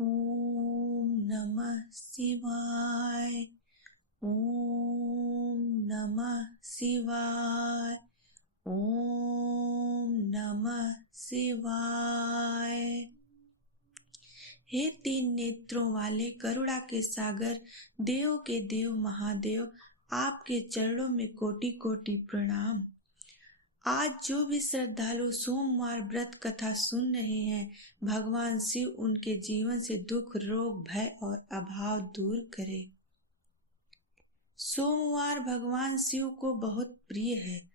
ओम नमः शिवाय। ओम नमः शिवाय। ओम नमः शिवाय। हे तीन नेत्रों वाले करुणा के सागर, देव के देव महादेव, आपके चरणों में कोटि कोटि प्रणाम। आज जो भी श्रद्धालु सोमवार व्रत कथा सुन रहे हैं, भगवान शिव उनके जीवन से दुख, रोग, भय और अभाव दूर करे। सोमवार भगवान शिव को बहुत प्रिय है।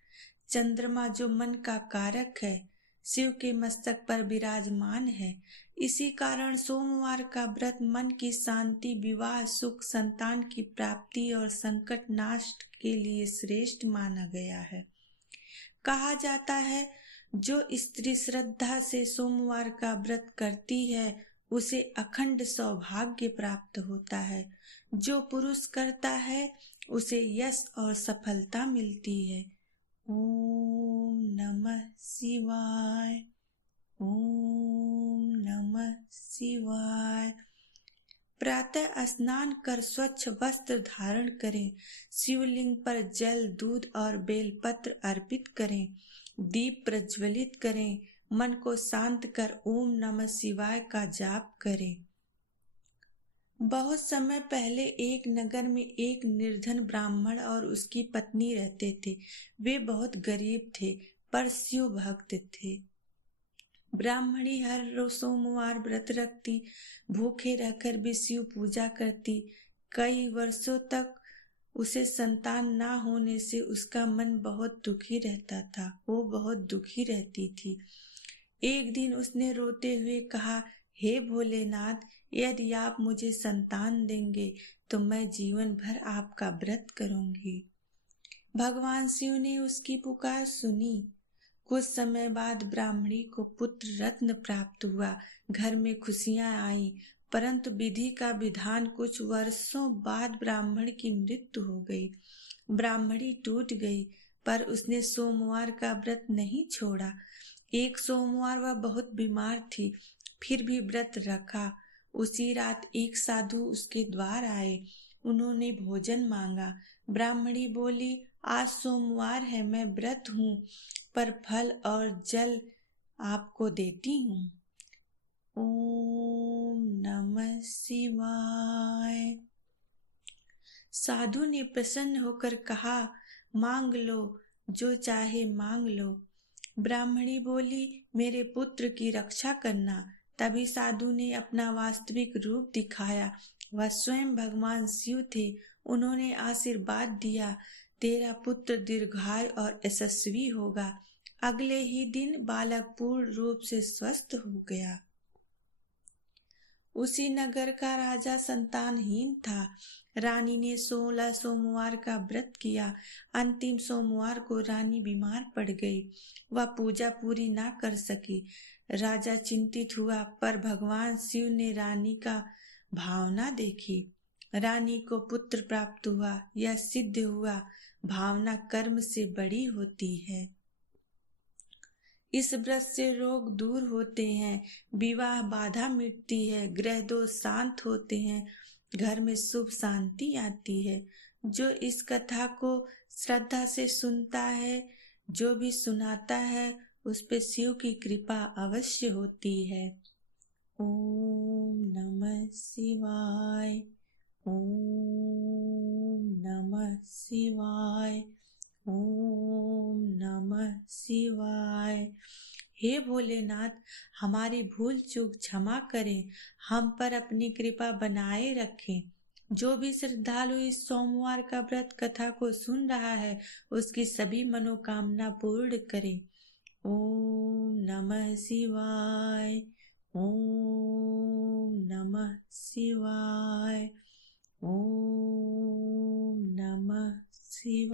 चंद्रमा जो मन का कारक है, शिव के मस्तक पर विराजमान है। इसी कारण सोमवार का व्रत मन की शांति, विवाह, सुख, संतान की प्राप्ति और संकट नाश के लिए श्रेष्ठ माना गया है। कहा जाता है, जो स्त्री श्रद्धा से सोमवार का व्रत करती है उसे अखंड सौभाग्य प्राप्त होता है। जो पुरुष करता है उसे यश और सफलता मिलती है। ओम नमः शिवाय। ओम नमः शिवाय। प्रातः स्नान कर स्वच्छ वस्त्र धारण करें। शिवलिंग पर जल, दूध और बेलपत्र अर्पित करें। दीप प्रज्वलित करें। मन को शांत कर ओम नमः शिवाय का जाप करें। बहुत समय पहले एक नगर में एक निर्धन ब्राह्मण और उसकी पत्नी रहते थे। वे बहुत गरीब थे पर शिव भक्त थे। ब्राह्मणी हर सोमवार व्रत रखती, भूखे रहकर भी शिव पूजा करती। कई वर्षों तक उसे संतान ना होने से उसका मन बहुत दुखी रहता था। वो बहुत दुखी रहती थी। एक दिन उसने रोते हुए कहा, हे भोलेनाथ, यदि आप मुझे संतान देंगे तो मैं जीवन भर आपका व्रत करूंगी। भगवान शिव ने उसकी पुकार सुनी। कुछ समय बाद ब्राह्मणी को पुत्र रत्न प्राप्त हुआ। घर में खुशियां आई, परंतु विधि का विधान कुछ वर्षों बाद ब्राह्मण की मृत्यु हो गई। ब्राह्मणी टूट गई, पर उसने सोमवार का व्रत नहीं छोड़ा। एक सोमवार वह बहुत बीमार थी, फिर भी व्रत रखा। उसी रात एक साधु उसके द्वार आए। उन्होंने भोजन मांगा। ब्राह्मणी बोली, आज सोमवार है, मैं व्रत हूँ, पर फल और जल आपको देती हूँ। ओम नमः शिवाय। साधु ने प्रसन्न होकर कहा, मांग लो, जो चाहे मांग लो। ब्राह्मणी बोली, मेरे पुत्र की रक्षा करना। तभी साधु ने अपना वास्तविक रूप दिखाया। वह स्वयं भगवान शिव थे। उन्होंने आशीर्वाद दिया, तेरा पुत्र दीर्घायु और यशस्वी होगा। अगले ही दिन बालक पूर्ण रूप से स्वस्थ हो गया। उसी नगर का राजा संतानहीन था। रानी ने 16 सोमवार का व्रत किया। अंतिम सोमवार को रानी बीमार पड़ गई। वह पूजा पूरी ना कर सकी। राजा चिंतित हुआ, पर भगवान शिव ने रानी का भावना देखी। रानी को पुत्र प्राप्त हुआ। यह सिद्ध हुआ, भावना कर्म से बड़ी होती है। इस व्रत से रोग दूर होते हैं, विवाह बाधा मिटती है, ग्रह दोष शांत होते हैं, घर में सुख शांति आती है। जो इस कथा को श्रद्धा से सुनता है, जो भी सुनाता है, उस पे शिव की कृपा अवश्य होती है। ओम नमः शिवाय। ओम नमः शिवाय। ओम नमः शिवाय। हे भोलेनाथ, हमारी भूल चूक क्षमा करें, हम पर अपनी कृपा बनाए रखें। जो भी श्रद्धालु इस सोमवार का व्रत कथा को सुन रहा है, उसकी सभी मनोकामना पूर्ण करें। ओम नमः शिवाय। ओम नमः शिवाय। ओम नमः शिवाय।